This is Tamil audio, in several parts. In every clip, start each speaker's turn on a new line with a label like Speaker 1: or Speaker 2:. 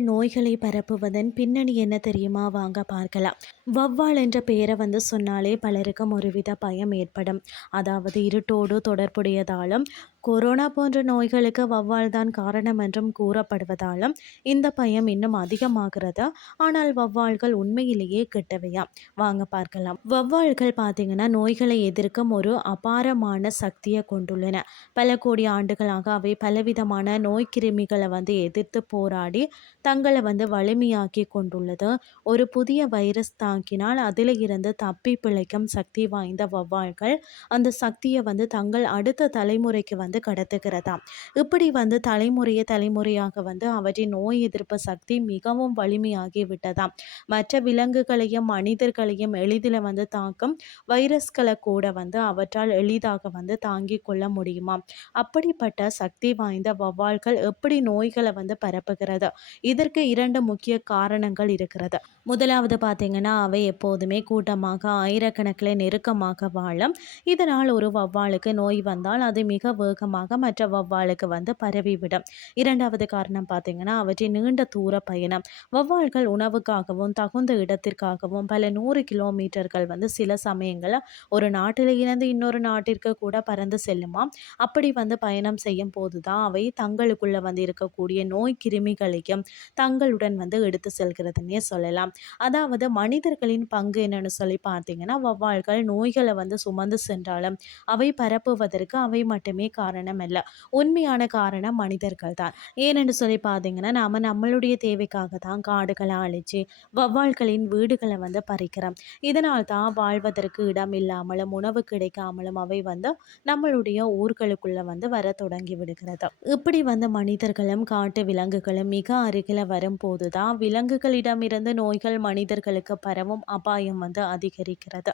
Speaker 1: நோய்களை பரப்புவதன் பின்னணி என்ன தெரியுமா? வாங்க பார்க்கலாம். வௌவால் என்ற பெயரை வந்து சொன்னாலே பலருக்கும் ஒருவித பயம் ஏற்படும். அதாவது இருட்டோடு தொடர்புடையதாலும் கொரோனா போன்ற நோய்களுக்கு வௌவால் தான் காரணம் என்றும் கூறப்படுவதாலும் இந்த பயம் இன்னும் அதிகமாகிறது? ஆனால் வௌவால்கள் உண்மையிலேயே கெட்டவையா? வாங்க பார்க்கலாம். வௌவால்கள் பார்த்தீங்கன்னா நோய்களை எதிர்க்கும் ஒரு அபாரமான சக்தியை கொண்டுள்ளன. பல கோடி ஆண்டுகளாக அவை பலவிதமான நோய் கிருமிகளை வந்து எதிர்த்து போராடி தங்களை வந்து வலிமையாக்கி கொண்டுள்ளது. ஒரு புதிய வைரஸ் தாக்கினால் அதில் இருந்து தப்பி பிழைக்கும் சக்தி வாய்ந்த வௌவால்கள் அந்த சக்தியை வந்து தங்கள் அடுத்த தலைமுறைக்கு வந்து கடத்துகிறதாம். இப்படி வந்து தலைமுறையை தலைமுறையாக வந்து அவற்றின் நோய் எதிர்ப்பு சக்தி மிகவும் வலிமையாகி விட்டதாம். மற்ற விலங்குகளையும் மனிதர்களையும் எளிதில் வந்து தாக்கும் வைரஸ்களை கூட வந்து அவற்றால் எளிதாக வந்து தாங்கிக் கொள்ள முடியுமா அப்படிப்பட்ட சக்தி வாய்ந்த வௌவால்கள் எப்படி நோய்களை வந்து பரப்புகிறது? இதற்கு இரண்டு முக்கிய காரணங்கள் இருக்கிறது. முதலாவது பார்த்தீங்கன்னா அவை எப்போதுமே கூட்டமாக ஆயிரக்கணக்கில் நெருக்கமாக வாழும். இதனால் ஒரு வௌவாலுக்கு நோய் வந்தால் அது மிக வேகமாக மற்ற வௌவாலுக்கு வந்து பரவிவிடும். இரண்டாவது காரணம் பார்த்தீங்கன்னா அவற்றின் நீண்ட தூர பயணம். வௌவால்கள் உணவுக்காகவும் தகுந்த இடத்திற்காகவும் பல நூறு கிலோமீட்டர்கள் வந்து சில சமயங்களில் ஒரு நாட்டில் இருந்து இன்னொரு நாட்டிற்கு கூட பறந்து செல்லுமா அப்படி வந்து பயணம் செய்யும் போது தான் அவை தங்களுக்குள்ள வந்து இருக்கக்கூடிய நோய் கிருமிகளையும் தங்களுடன் வந்து எடுத்து செல்கிறதுனே சொல்லலாம். அதாவது மனிதர்களின் பங்கு என்னன்னு சொல்லி பார்த்தீங்கன்னா வௌவால்கள் நோய்களை வந்து சுமந்து சென்றாலும் அவை பரப்புவதற்கு அவை மட்டுமே காரணம். காரணம் இல்லை உண்மையான காரணம் மனிதர்கள் தான். ஏனென்று சொல்லி பார்த்தீங்கன்னா நாம் நம்மளுடைய தேவைக்காக தான் காடுகளை அழிச்சு வௌவால்களின் வீடுகளை வந்து பறிக்கிறோம். இதனால் தான் வாழ்வதற்கு இடம் இல்லாமலும் உணவு கிடைக்காமலும் அவை வந்து நம்மளுடைய ஊர்களுக்குள்ள வந்து வர தொடங்கி விடுகிறது. இப்படி வந்து மனிதர்களும் காட்டு விலங்குகளும் மிக அருகில் வரும்போது தான் விலங்குகளிடமிருந்து நோய்கள் மனிதர்களுக்கு பரவும் அபாயம் வந்து அதிகரிக்கிறது.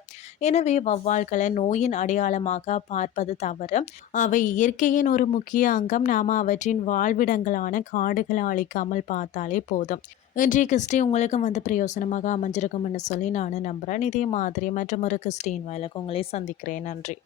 Speaker 1: எனவே வௌவால்களை நோயின் அடையாளமாக பார்ப்பது தவறு. அவை இயற்கையின் ஒரு முக்கிய அங்கம். நாம் அவற்றின் வாழ்விடங்களான காடுகளை அழிக்காமல் பார்த்தாலே போதும். இன்றைய கிறிஸ்டி உங்களுக்கும் வந்து பிரயோசனமாக அமைஞ்சிருக்கும்னு சொல்லி நான் நம்புகிறேன் இதே மாதிரி மற்றும் ஒரு கிறிஸ்டின் வேலைக்கு உங்களை சந்திக்கிறேன். நன்றி.